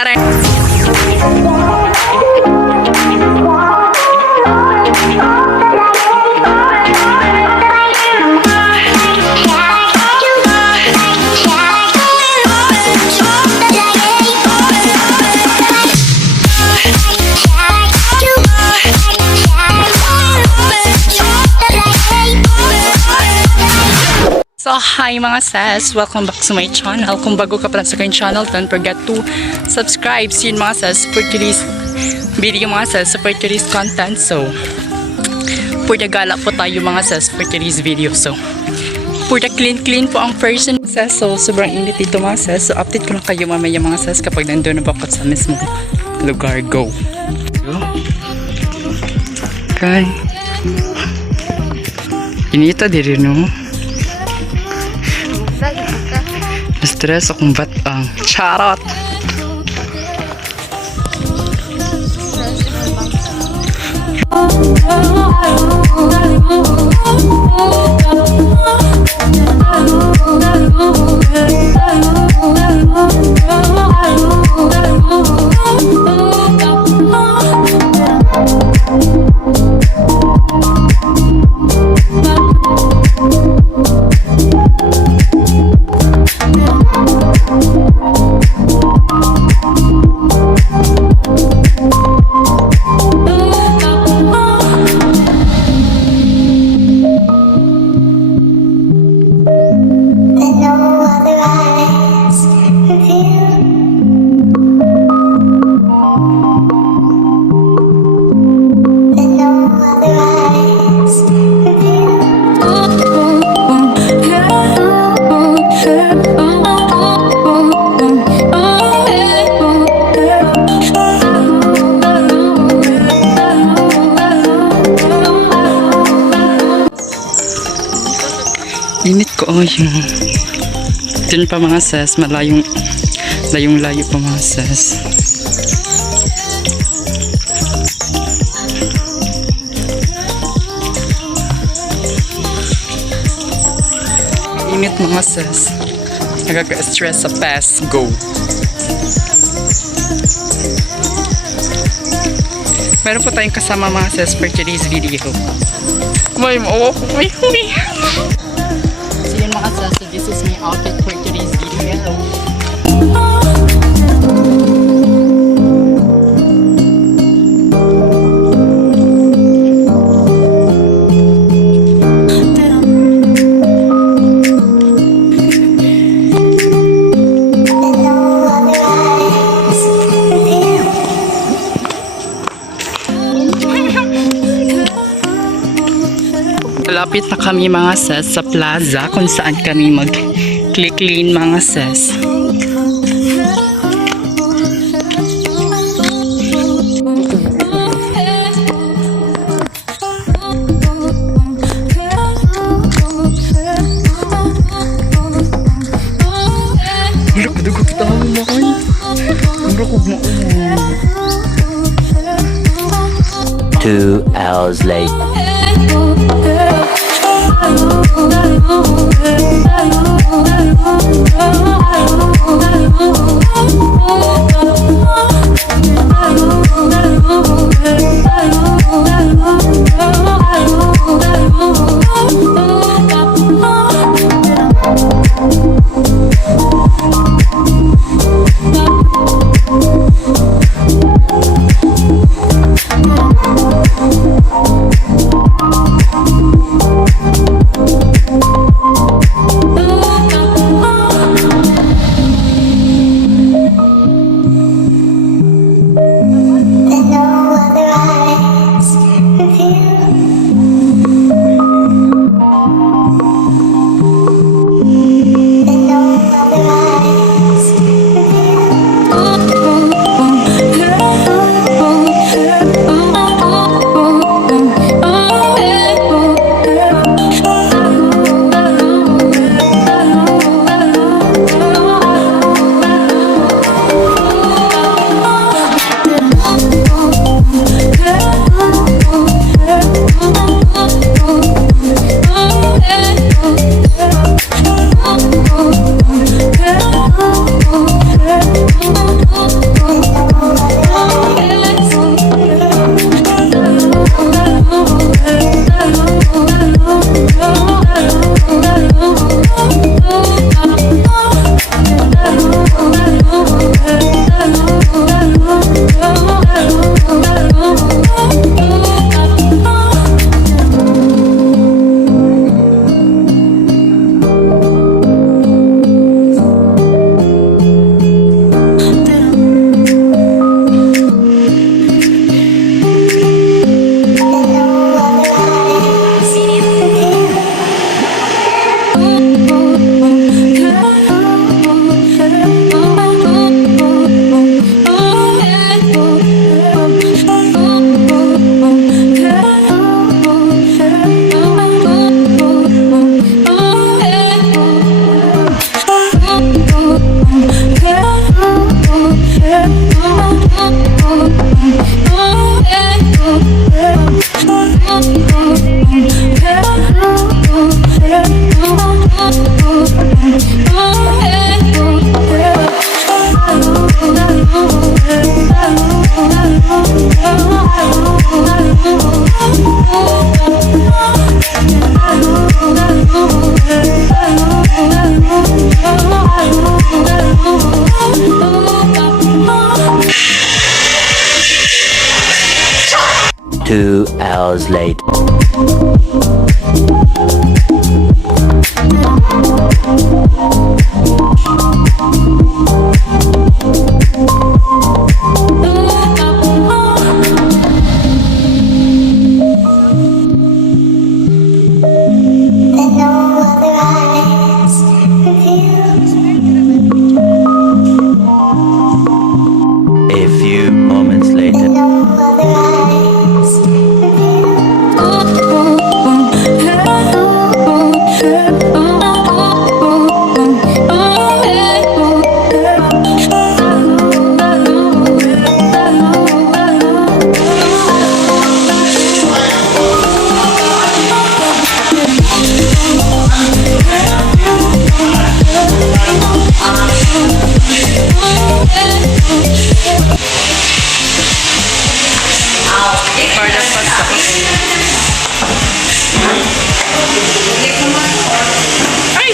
Tara! So, hi mga sis! Welcome back to my channel. Kung bago ka pa lang sa aking channel, don't forget to subscribe. So, yun mga sis, for today's video mga sis, for today's content. So, for the gala po tayo mga sis, for today's video. So, for the clean po ang Ferson sis. So, sobrang init dito mga sis. So, update ko lang kayo mamaya mga sis kapag nandun na bakit sa mismo lugar. Go! Okay. Inita diri no? Stress akong batang. Charot! Init ko yung dun pa mga sis, layong layo pa mga sis. Init mga sis, nagkaka-stress sa pass. Go! Meron po tayong kasama mga sis for today's video. May maawa ko, may humi. So yun mga sis, so this is my outfit for today's video. Malapit na kami mga sis sa plaza kung saan kami mag-clean mga sis. Dugo kita mo makoy. Ang rakog mo. 2 hours later. Two hours later. A few moments later. Forda Pasavogue. Ay!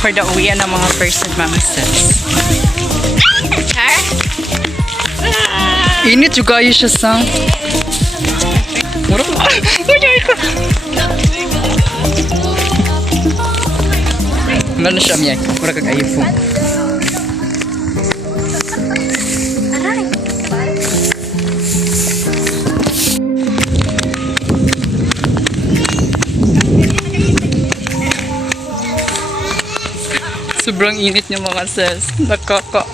Forda uwian ng mga person, mga sis. Init juga ayo siya sa. Mura ko. Uy, ko. Ano siya miyay? Mura kag iPhone. Sobrang init niya mga sis. Nakaka...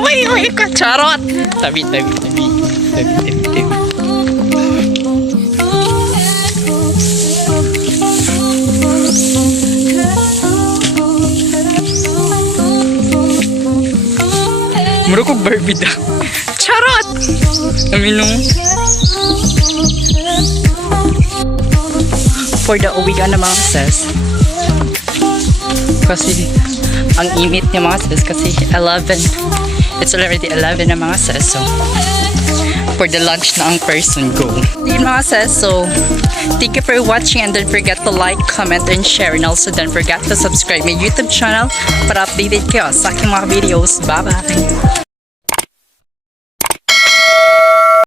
Uy, ka! Charot! Tabi. Mura ko Barbie daw. Charot! Amino. For the uwi ka na mga sis. Kasi ang init niya mga sis kasi 11. It's already 11 na mga sis. So, for the lunch na ang person go. Yun mga sis. So, thank you for watching and don't forget to like, comment, and share. And also don't forget to subscribe my YouTube channel para updated kayo sa aking mga videos. Bye-bye!